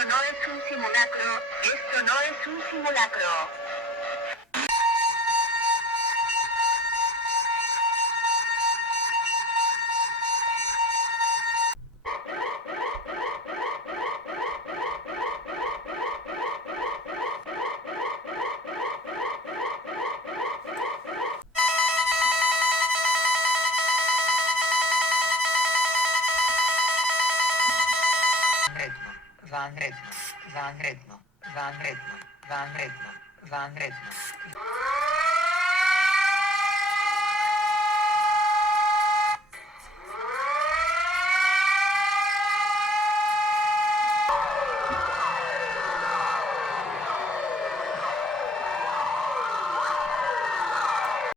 Esto no es un simulacro, esto no es un simulacro. Van rytmo, van rytmo, van rytmo, van rytmo, van rytmo, van rytmo.